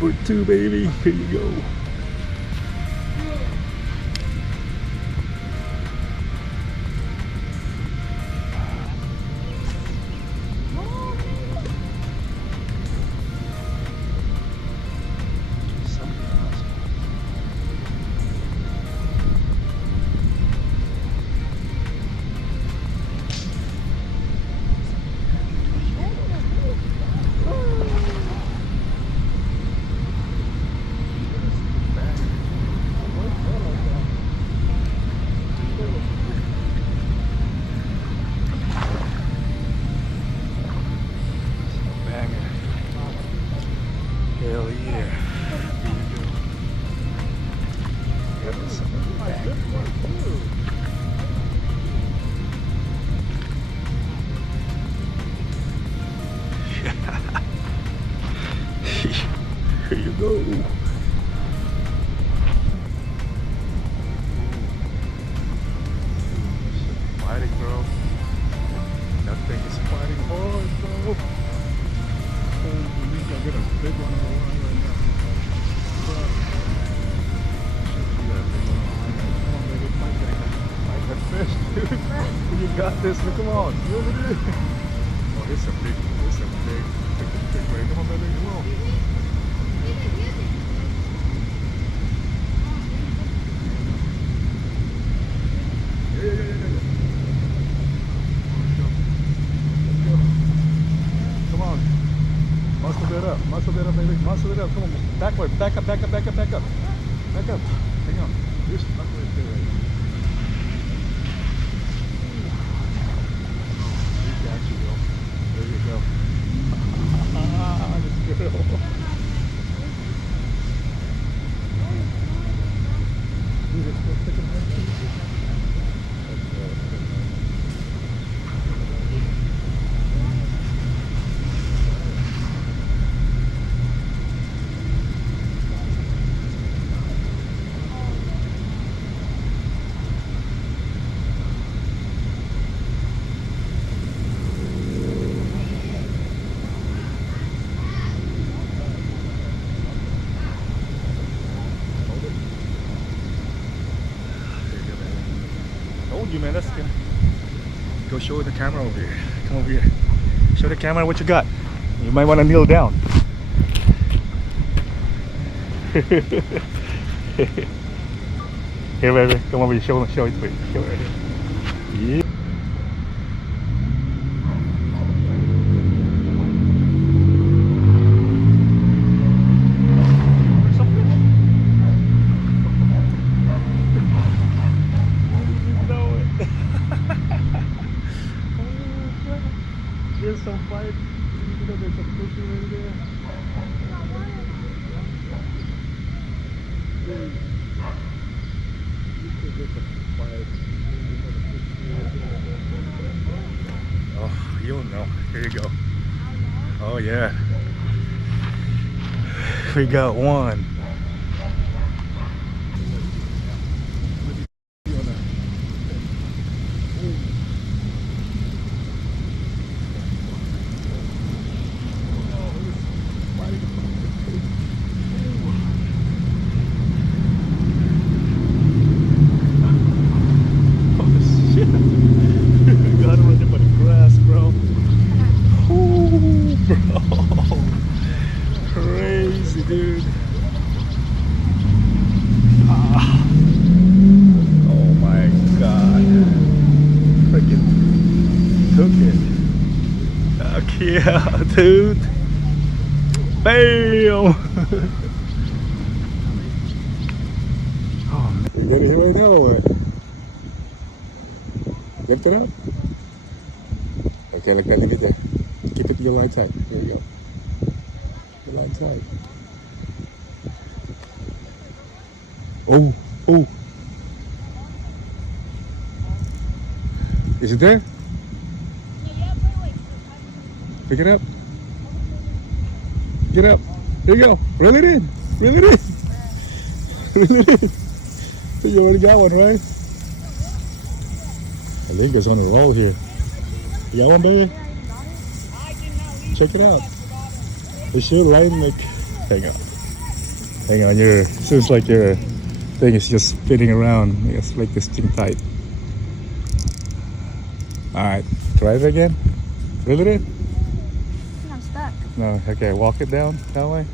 Number 2, baby. Here you go. Hell yeah. Here you go. Fighting, bro. That thing is fighting hard, bro. I get a big one on the line right now. Come on, baby. Fight that fish, dude. You got this. Come on. Reel it in. Oh, it's a big ray. Come on, baby. Come on. Yeah. Come on. Muscle that up, baby. Muscle it up. Come on. Backward. Back up. Back up. Hang on. You're stuck right there. You got you, girl. There you go. This girl. You, man, that's good. Go show the camera over here. Come over here. Show the camera what you got. You might want to kneel down. Here, baby. Come over here. Show it. Show it right here. Yeah. There's some fight. You know, there's some pussy right there. Oh, you'll know. Here you go. Oh yeah. We got one. Crazy, dude. Oh my god. Freaking took it. Okay, yeah, dude. Bam. Oh, man. You got it here right now or what? Lift it up. Okay, like that, leave it there. Keep it to your line tight. There you go. Your line tight. Oh. Is it there? Pick it up. Get up. There you go. Reel it in. Reel it in. So you already got one, right? I think it's on a roll here. You got one, baby? Check it out. It should lighten like. Hang on. Hang on, seems like your thing is just spinning around. Let's make this thing tight. Alright, try it again. Reel it in. I'm stuck. No, okay, walk it down that way.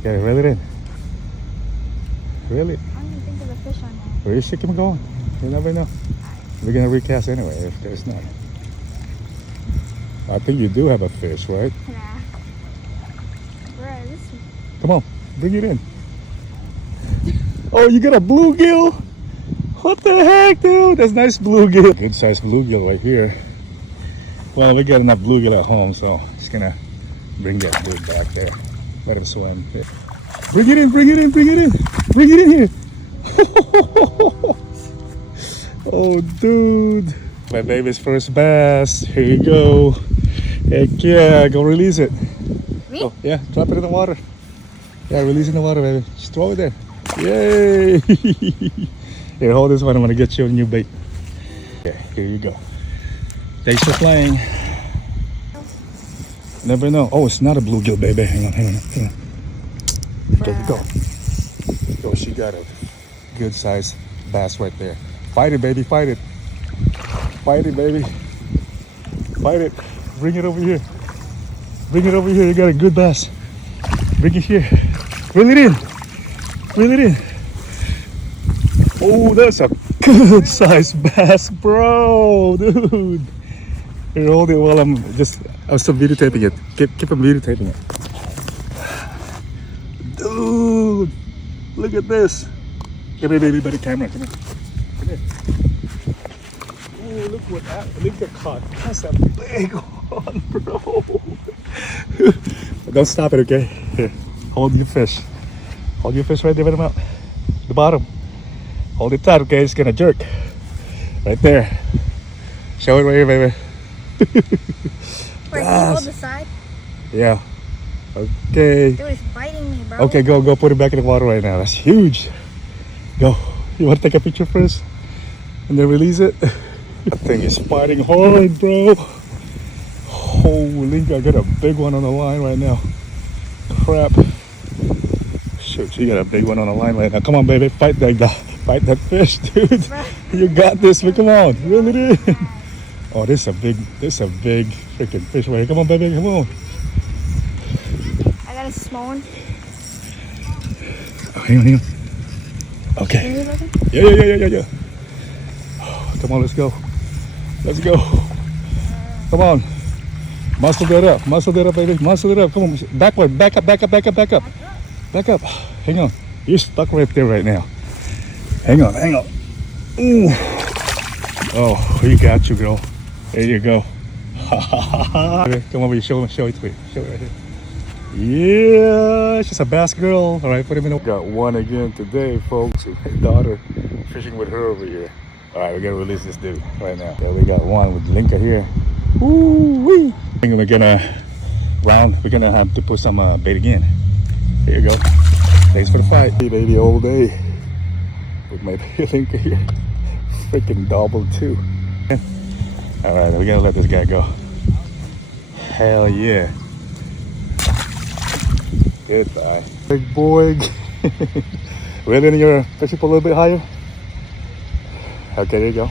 Okay, reel it in. Reel it. I don't even think there's a fish on there. Where is she? Keep going. You never know. We're gonna recast anyway if there's none. I think you do have a fish, right? Nah. Where is this? Come on, bring it in. Oh, you got a bluegill? What the heck, dude? That's nice bluegill. Good sized bluegill right here. Well, we got enough bluegill at home, so just gonna bring that dude back there. Let him swim. Bring it in, bring it in, bring it in. Bring it in here. Oh, dude. My baby's first bass. Here you go. Heck yeah, go release it. Me? Oh, yeah, drop it in the water. Yeah, release it in the water, baby. Just throw it there. Yay! Here, hold this one. I'm gonna get you a new bait. Okay, here you go. Thanks for playing. Never know. Oh, it's not a bluegill, baby. Hang on, hang on, hang on. There you go. Oh, she got a good sized bass right there. Fight it, baby, fight it. Fight it, baby. Fight it. Bring it over here. Bring it over here. You got a good bass. Bring it here. Reel it in. Reel it in. Oh, that's a good sized bass, bro, dude. Here, hold it while I'm still videotaping it. Keep on videotaping it. Dude, look at this. Come here, baby, by the camera. Come here. Come here. Oh, look what that Linka caught. That's a big one, bro. Don't stop it, okay? Here, hold your fish. Hold your fish right there by the mouth. The bottom. Hold it tight, okay? It's gonna jerk. Right there. Show it right here, baby. Wait, can you hold the side? Yeah. Okay. Dude, it's biting me, bro. Okay, go put it back in the water right now. That's huge. Go. You want to take a picture first? And then release it? That thing is fighting hard, bro. Holy, I got a big one on the line right now. Crap. Shoot, you got a big one on the line right now. Come on, baby. Fight that guy. Fight that fish, dude. You got this, man. Come on. Reel it in. Oh, this is a big freaking fish right here. Come on, baby. Come on. I got a small one. Oh, hang on, hang on. Okay. Can you look at it? Yeah. Oh, come on, let's go. Let's go. Come on. Muscle that up, baby. Muscle it up. Come on. Backward. Back up. Back up. Hang on. You're stuck right there right now. Hang on. Ooh. Oh, we got you, girl. There you go. Come over here. Show it to me. Show it right here. Yeah, she's a bass girl. All right, put him in. Got one again today, folks. My daughter fishing with her over here. All right, we're gonna release this dude right now. Yeah, we got one with Linka here. Woo-wee. I think we're gonna have to put some bait again. Here you go. Thanks for the fight. Hey, baby, all day with my Linka here. Freaking double too. All right, we're gonna let this guy go. Hell yeah. Goodbye. Big boy. Reel in your fishing pole a little bit higher. Okay, there you go.